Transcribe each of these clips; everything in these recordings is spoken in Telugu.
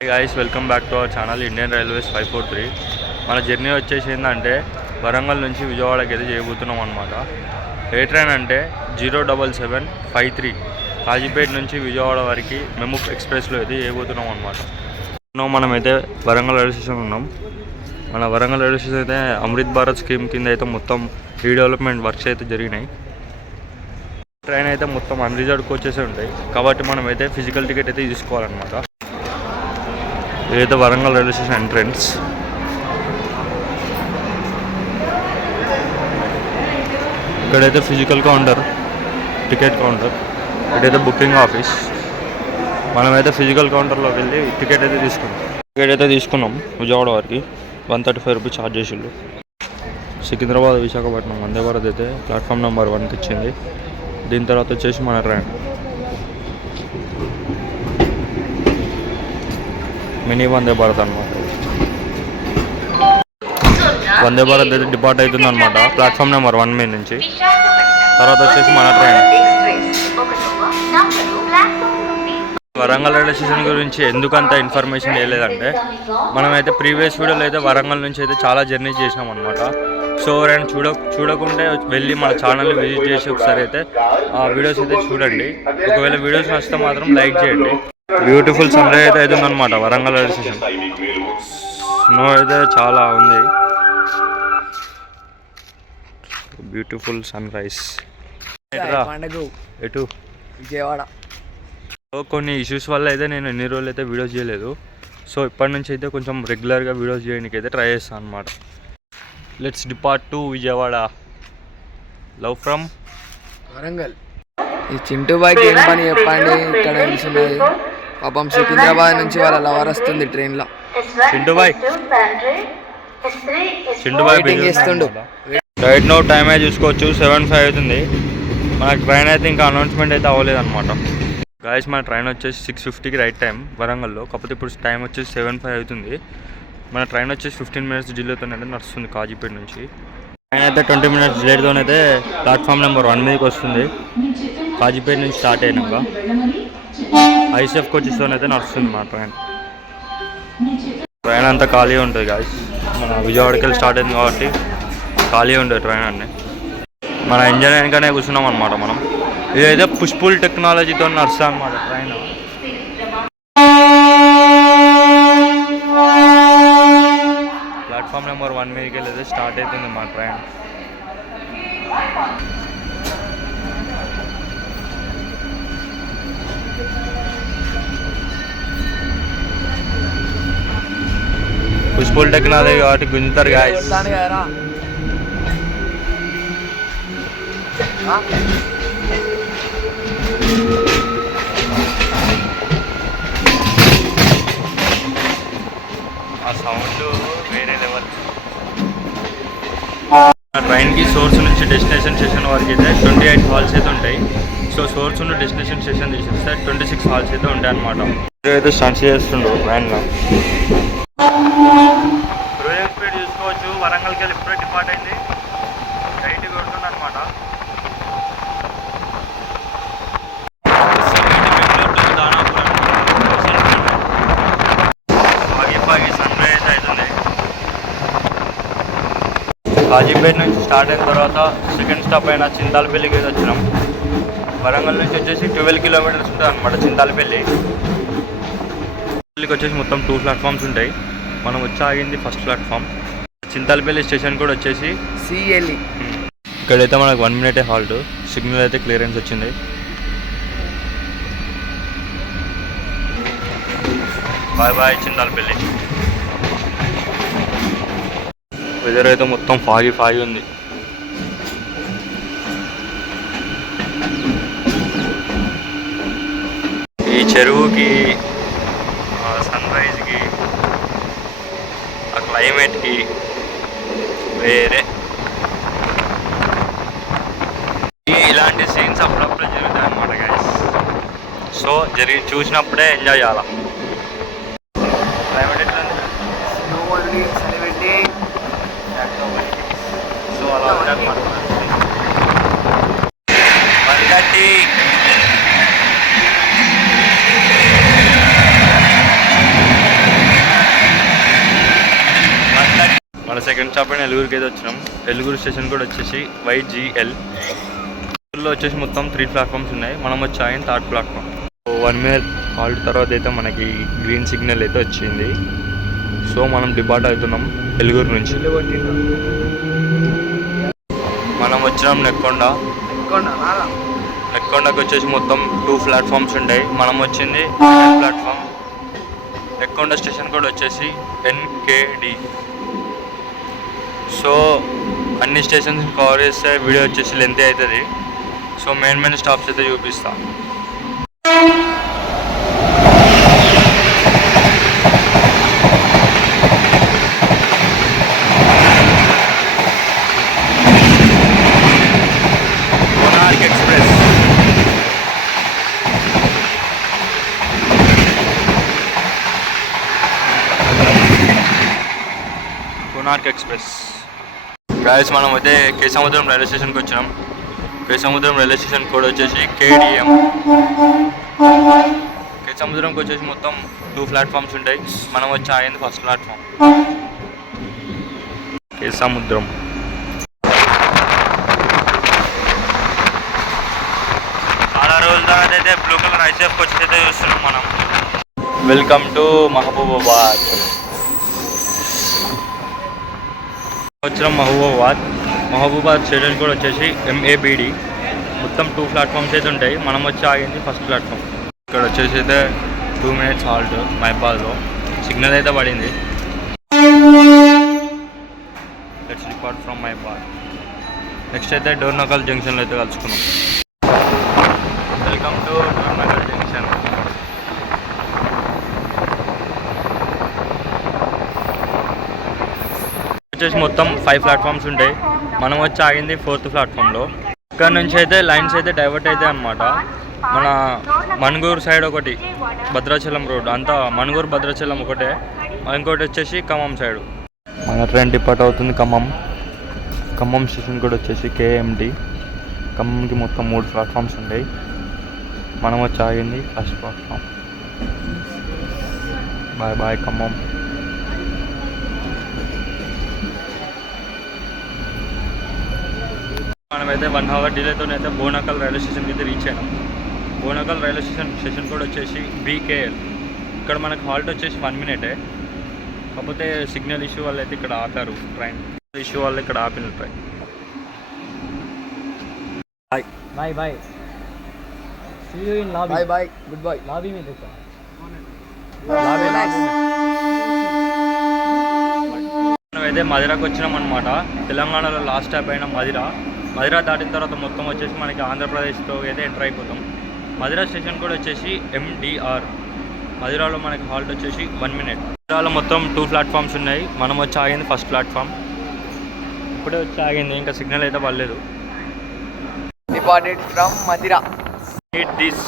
Guys welcome back to our channel Indian Railways 543. మన జర్నీ వచ్చేసి ఏంటంటే వరంగల్ నుంచి విజయవాడకి అయితే చేయబోతున్నాం అనమాట. ఏ ట్రైన్ అంటే 07753 కాజీపేట నుంచి విజయవాడ వరకు మెము ఎక్స్ప్రెస్లో అయితే చేయబోతున్నాం అనమాట. మనమైతే వరంగల్ రైల్వే స్టేషన్ ఉన్నాం. మన వరంగల్ రైల్వే స్టేషన్ అయితే అమృత్ భారత్ స్కీమ్ కింద అయితే మొత్తం రీడెవలప్మెంట్ వర్క్స్ అయితే జరిగినాయి. ట్రైన్ అయితే మొత్తం అన్రిజర్వ్డ్ కోచెస్ ఉంటాయి కాబట్టి మనం అయితే ఫిజికల్ టికెట్ అయితే తీసుకోవాలన్నమాట. ఇదైతే వరంగల్ రైల్వే స్టేషన్ ఎంట్రన్స్. ఇక్కడైతే ఫిజికల్ కౌంటర్, టికెట్ కౌంటర్, ఇక్కడైతే బుకింగ్ ఆఫీస్. మనమైతే ఫిజికల్ కౌంటర్లోకి వెళ్ళి టికెట్ అయితే తీసుకున్నాం. విజయవాడ వరకు 135 రూపీస్ ఛార్జ్ చేసిళ్ళు. సికింద్రాబాద్ విశాఖపట్నం వందే భారత్ అయితే ప్లాట్ఫామ్ నెంబర్ 1కి ఇచ్చింది. దీని తర్వాత వచ్చేసి మన ట్రైన్ మినీ వందే భారత్ అనమాట. వందే భారత్ అయితే డిపార్ట్ అవుతుంది అనమాట ప్లాట్ఫామ్ నెంబర్ 1 మీద నుంచి. తర్వాత వచ్చేసి మన ట్రైన్. వరంగల్ రైల్వే స్టేషన్ గురించి ఎందుకంత ఇన్ఫర్మేషన్ వేయలేదంటే మనమైతే ప్రీవియస్ వీడియోలో అయితే వరంగల్ నుంచి అయితే చాలా జర్నీ చేసినాం అనమాట. సో ఎవరైనా చూడకుంటే వెళ్ళి మన ఛానల్ని విజిట్ చేసి ఒకసారి అయితే ఆ వీడియోస్ అయితే చూడండి. ఒకవేళ వీడియోస్ నచ్చితే మాత్రం లైక్ చేయండి. బ్యూటిఫుల్ సన్ రైజ్ అయితే ఉందన్నమాట వరంగల్ రైల్వే స్టేషన్. స్నో అయితే చాలా ఉంది. Beautiful sunrise. ఎటు విజయవాడ. కొన్ని ఇష్యూస్ వల్ల అయితే నేను ఎన్ని రోజులు అయితే వీడియోస్ చేయలేదు. సో ఇప్పటి నుంచి అయితే కొంచెం రెగ్యులర్గా వీడియోస్ చేయడానికి అయితే ట్రై చేస్తాను అనమాట. Let's depart to Vijayawada. Love from Warangal. ఈ చింటూ బాయ్కి ఏం పని చెప్పండి, ఇక్కడ నిల్చున్నది. పాపం సికింద్రాబాద్ నుంచి వాళ్ళ లవర్ వస్తుంది ట్రైన్లో. చింటూ బాయ్ వెయిటింగ్ చేస్తుండు. రైట్ నో టైం అయితే చూసుకోవచ్చు 7:05 అవుతుంది. మన ట్రైన్ అయితే ఇంకా అనౌన్స్మెంట్ అయితే అవ్వలేదు అనమాట. గాయస్ మన ట్రైన్ వచ్చేసి 6:50కి రైట్ టైం వరంగల్లో. కాకపోతే ఇప్పుడు టైం వచ్చేసి 7:05 అవుతుంది. మన ట్రైన్ వచ్చేసి 15 మినిట్స్ డిలేతోనైతే నడుస్తుంది కాజీపేట నుంచి. ట్రైన్ అయితే 20 మినిట్స్ డిలేతోనైతే ప్లాట్ఫామ్ నెంబర్ 1 మీదకి వస్తుంది. కాజీపేట నుంచి స్టార్ట్ అయినాక ఐసీఎఫ్ కోచెస్తోనైతే నడుస్తుంది మన ట్రైన్. ట్రైన్ అంతా ఖాళీ ఉంటుంది గాయస్. మన విజయవాడకి వెళ్ళి స్టార్ట్ అయింది కాబట్టి ఖాళీ ఉంటుంది ట్రైన్ అన్నీ. మన ఇంజన్ వెనకనే కూర్చున్నాం అనమాట మనం. ఇదైతే పుష్పుల్ టెక్నాలజీతో నడుస్తాం అన్నమాట ట్రైన్. ప్లాట్ఫామ్ నెంబర్ 1 మీదకి వెళ్ళేది స్టార్ట్ అవుతుంది మా ట్రైన్. పుష్పుల్ టెక్నాలజీ కాబట్టి గుంజుతారు గాయస్. ఆ సౌండ్ వేరే లెవెల్. ట్రైన్కి సోర్స్ నుంచి డెస్టినేషన్ స్టేషన్ వరకు అయితే 28 హాల్స్ అయితే ఉంటాయి. సో సోర్స్ నుండి డెస్టినేషన్ స్టేషన్ తీసేస్తే 26 హాల్స్ అయితే ఉంటాయి అన్నమాట. అయితే స్టంట్స్ చేస్తుండ్రు ట్రైన్లో. క్రూజింగ్ స్పీడ్ చూసుకోవచ్చు. వరంగల్కి వెళ్ళి ఇప్పుడే డిపార్ట్ అయింది. టైట్ కొడుతుంది అనమాట. కాజీపేట నుంచి స్టార్ట్ అయిన తర్వాత సెకండ్ స్టాప్ అయిన చింతాలపల్లికి అయితే వచ్చినాం. వరంగల్ నుంచి వచ్చేసి 12 కిలోమీటర్స్ ఉంటుంది అనమాట చింతాలపల్లి. చింతాలపల్లికి వచ్చేసి మొత్తం 2 ప్లాట్ఫామ్స్ ఉంటాయి. మనం వచ్చి ఆగింది ఫస్ట్ ప్లాట్ఫామ్. చింతాలపల్లి స్టేషన్ కూడా వచ్చేసి సిఎల్ఈ. ఇక్కడైతే మనకు 1 మినిటే హాల్ట్. సిగ్నల్ అయితే క్లియరెన్స్ వచ్చింది. Bye bye Chintalapalli. వెదర్ అయితే మొత్తం ఫాగి ఉంది. ఈ చెరువుకి, సన్ రైజ్కి, ఆ క్లైమేట్కి వేరే ఇలాంటి సీన్స్ అప్పుడప్పుడు జరుగుతాయి అన్నమాట గైస్. సో చూసినప్పుడే ఎంజాయ్ చేయాలా. క్లైమేట్ ఎట్లా ఉంది? సో అలా ఉంటుంది అన్నమాట. సెకండ్ స్టాప్ అయిన ఎలుగురికి అయితే వచ్చినాం. ఎలుగురు స్టేషన్ కూడా వచ్చేసి YGL. లో వచ్చేసి మొత్తం 3 ప్లాట్ఫామ్స్ ఉన్నాయి. మనం వచ్చి ఆయన 3rd ప్లాట్ఫామ్. 1 minute హాల్ట్ తర్వాత అయితే మనకి గ్రీన్ సిగ్నల్ అయితే వచ్చింది. సో మనం డిపార్ట్ అవుతున్నాం ఎలుగురు నుంచి. మనం వచ్చినాం నెక్కొండకు వచ్చేసి మొత్తం 2 ప్లాట్ఫామ్స్ ఉంటాయి. మనం వచ్చింది ప్లాట్ఫామ్. నెక్కొండ స్టేషన్ కూడా వచ్చేసి NKD. సో అన్ని స్టేషన్స్ కవర్ చేస్తే వీడియో వచ్చేసి లెంత్ అవుతుంది. సో మెయిన్ స్టాప్స్ అయితే చూపిస్తా. కోనార్క్ ఎక్స్ప్రెస్. గాయస్ మనం అయితే కేసముద్రం రైల్వే స్టేషన్కి వచ్చినాం. కేసముద్రం రైల్వే స్టేషన్ కోడ్ వచ్చేసి KDM. కేసముద్రంకి వచ్చేసి మొత్తం 2 ప్లాట్ఫామ్స్ ఉంటాయి. మనం వచ్చి ఆగింది 1st ప్లాట్ఫామ్. కేసముద్రం. చాలా రోజుల తర్వాత అయితే బ్లూ కలర్ ICF కోచ్ అయితే చూస్తున్నాం మనం. Welcome to Mahabubabad. వచ్చిన మహబూబాబాద్ స్టేషన్ కూడా వచ్చేసి MABD. మొత్తం 2 ప్లాట్ఫామ్స్ అయితే ఉంటాయి. మనం వచ్చి ఆగింది 1st ప్లాట్ఫామ్. ఇక్కడ వచ్చేసి అయితే 2 minutes హాల్ట్ మైబాద్లో. సిగ్నల్ అయితే పడింది. Let's depart from Maibad. Next అయితే డోర్నకల్ జంక్షన్లో అయితే కలుసుకున్నాం. Welcome to Dornakal junction. వచ్చేసి మొత్తం 5 ప్లాట్ఫామ్స్ ఉంటాయి. మనం వచ్చి ఆగింది 4th ప్లాట్ఫామ్లో. ఇక్కడ నుంచి అయితే లైన్స్ అయితే డైవర్ట్ అవుతాయి అన్నమాట. మన మణుగూరు సైడ్ ఒకటి, భద్రాచలం రోడ్ అంతా మణుగూరు భద్రాచలం ఒకటే, ఇంకోటి వచ్చేసి ఖమ్మం సైడ్. మన ట్రైన్ డిపార్ట్ అవుతుంది ఖమ్మం స్టేషన్ కూడా వచ్చేసి KMT. ఖమ్మంకి మొత్తం 3 ప్లాట్ఫామ్స్ ఉంటాయి. మనం వచ్చి ఆగింది 1st ప్లాట్ఫామ్. బాయ్ ఖమ్మం. మనమైతే 1 hour డిలేతో అయితే బోనకల్ రైల్వే స్టేషన్కి అయితే రీచ్ అయినాం. బోనకల్ రైల్వే స్టేషన్ కూడా వచ్చేసి BKL. ఇక్కడ మనకు హాల్ట్ వచ్చేసి 1 minute. కాకపోతే సిగ్నల్ ఇష్యూ వల్ల అయితే ఇక్కడ ఆపారు ట్రైన్. ఇష్యూ వల్ల ఇక్కడ ఆపిన train. Bye see you in lobby. bye goodbye lobby में देखो మనమైతే మదిరాకి వచ్చినాం అనమాట. తెలంగాణలో లాస్ట్ స్టాప్ అయిన మదిరా దాటిన తర్వాత మొత్తం వచ్చేసి మనకి ఆంధ్రప్రదేశ్తో అయితే ఎంటర్ అయిపోతాం. మదిరా స్టేషన్ కూడా వచ్చేసి MDR. మదిరాలో మనకి హాల్ట్ వచ్చేసి 1 minute. మదిరాలో మొత్తం 2 ప్లాట్ఫామ్స్ ఉన్నాయి. మనం వచ్చి ఆగింది 1st ప్లాట్ఫామ్. ఇప్పుడే వచ్చి ఆగింది, ఇంకా సిగ్నల్ అయితే పడలేదు. Departed from Madhira. Eat this.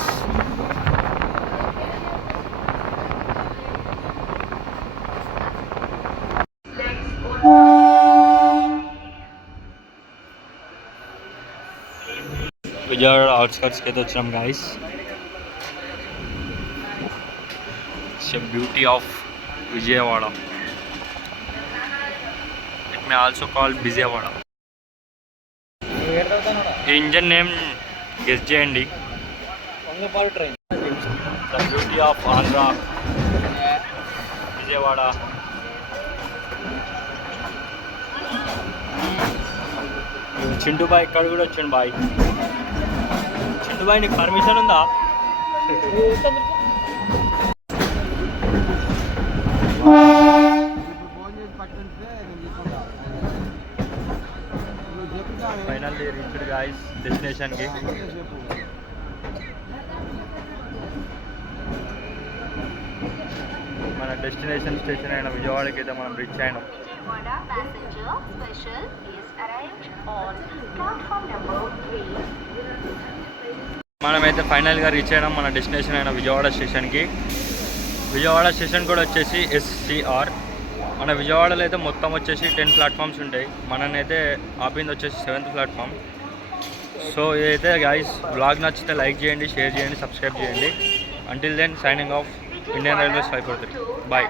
Vijayawada అవుట్స్కట్స్కి అయితే వచ్చినాం guys. It's a beauty of Vijayawada. It may also call Bijayawada. ఈ ఇంజన్ నేమ్ గెస్ చేయండి. Train. The beauty of Andhra Vijayawada. Chintu బాయ్ ఇక్కడ కూడా వచ్చిండు. చింటూ బాయ్ నీకు పర్మిషన్ ఉందా? ఫైనల్లీ రీచ్డ్ గాయ్స్ డెస్టినేషన్కి. మన డెస్టినేషన్ స్టేషన్ అయిన విజయవాడకి అయితే మనం రీచ్ అయినాం. మనమైతే ఫైనల్గా రీచ్ అయినాం మన డెస్టినేషన్ అయిన విజయవాడ స్టేషన్కి. విజయవాడ స్టేషన్ కూడా వచ్చేసి SCR. మన విజయవాడలో అయితే మొత్తం వచ్చేసి 10 ప్లాట్ఫామ్స్ ఉంటాయి. మననైతే ఆపింది వచ్చేసి 7th ప్లాట్ఫామ్. సో ఇదైతే గైస్ బ్లాగ్ నచ్చితే లైక్ చేయండి, షేర్ చేయండి, సబ్స్క్రైబ్ చేయండి. Until then signing off Indian Railways 543. Bye.